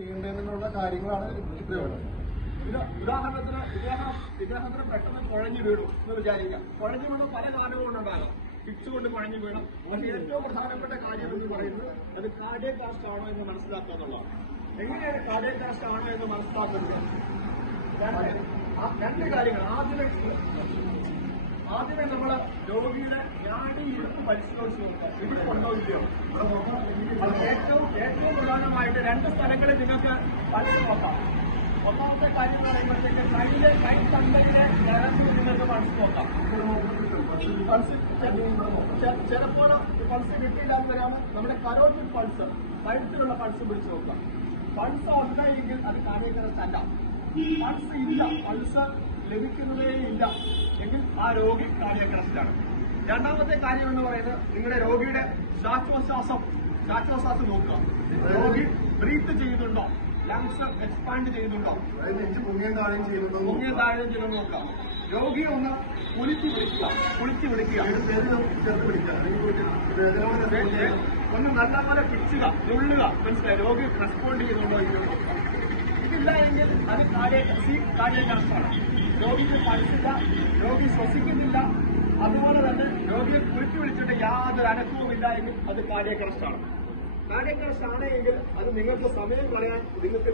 ചെയ്യേണ്ടതിനുള്ള കാര്യങ്ങളാണ് ഇത്രയുള്ളത്. ഉദാഹരണത്തിന് ഇദ്ദേഹത്തിന് പെട്ടെന്ന് കുഴഞ്ഞു വീണു എന്ന് വിചാരിക്കാം. കുഴഞ്ഞു വീണ പല കാരണവും കൊണ്ടുണ്ടാകാം. ഫിക്സ് കൊണ്ട് കുഴഞ്ഞു വീണം. പക്ഷേ ഏറ്റവും പ്രധാനപ്പെട്ട കാര്യം എന്ന് പറയുന്നത് അത് കാർഡിയക് അറസ്റ്റ് ആണോ എന്ന് മനസ്സിലാക്കുക എന്നുള്ളതാണ്. എങ്ങനെയാണ് കാർഡിയക് അറസ്റ്റ് ആണോ എന്ന് മനസ്സിലാക്കുന്നത്? രണ്ട് കാര്യങ്ങൾ. ആദ്യമേ നമ്മൾ രോഗിയുടെ നാഡി ഇരുന്ന് പരിശോധിച്ച് നോക്കാം. ഇവിടെ കൊണ്ടോ ഇല്ലയോ അത് ഏറ്റവും പ്രധാനമായിട്ട് രണ്ട് സ്ഥലങ്ങളിൽ നിങ്ങൾക്ക് പൾസ് നോക്കാം. ഒന്നാമത്തെ കാര്യം എന്ന് പറയുമ്പോഴത്തേക്ക് കൈ തണ്ടലിനെ നിരത്തിൽ നിങ്ങൾക്ക് പൾസ് നോക്കാം. ചിലപ്പോൾ പൾസ് കിട്ടിയില്ലാതെ വരാമോ. നമ്മുടെ കരോട്ടിഡ് പൾസ് കഴുത്തിലുള്ള പൾസ് പിടിച്ച് നോക്കാം. പൾസ് ഉണ്ടെങ്കിൽ അത് കാർഡിയക് അറസ്റ്റ് അല്ല. പൾസ് ഇല്ല, പൾസ് ലഭിക്കുന്നതേ ഇല്ല എങ്കിൽ ആ രോഗി കാർഡിയക് അറസ്റ്റ് ആണ്. രണ്ടാമത്തെ കാര്യം എന്ന് പറയുന്നത് നിങ്ങളുടെ രോഗിയുടെ ശ്വാസോച്ഛ്വാസം നോക്കുക. രോഗി ബ്രീത്ത് ചെയ്യുന്നുണ്ടോ, ലങ്സ് എക്സ്പാൻഡ് ചെയ്യുന്നുണ്ടോ, മുങ്ങിയ താഴെയും ചെയ്യുന്നുണ്ടോ നോക്കാം. രോഗിയെ ഒന്ന് കുളിച്ച് വിളിക്കുക, ഒന്ന് നല്ലപോലെ പിടിച്ചുക, നുള്ളുക. മനസ്സിലായി? രോഗി റെസ്പോണ്ട് ചെയ്യുന്നുണ്ടോ ഇല്ലെന്നോ. ഇതില്ല എങ്കിൽ അത് കാർഡിയക് അറസ്റ്റാണ്. രോഗിക്ക് പൾസില്ല, രോഗി ശ്വസിക്കുന്നില്ല, അതുപോലെ തന്നെ രോഗിയെ കുളിച്ച് വിളിച്ചിട്ട് യാതൊരു അനക്കവുമില്ല എങ്കിൽ അത് കാർഡിയക് അറസ്റ്റാണ്. കാർഡിയക് അറസ്റ്റ് ആണെങ്കിൽ അത് നിങ്ങൾക്ക് സമയം കളയാൻ നിങ്ങൾക്ക്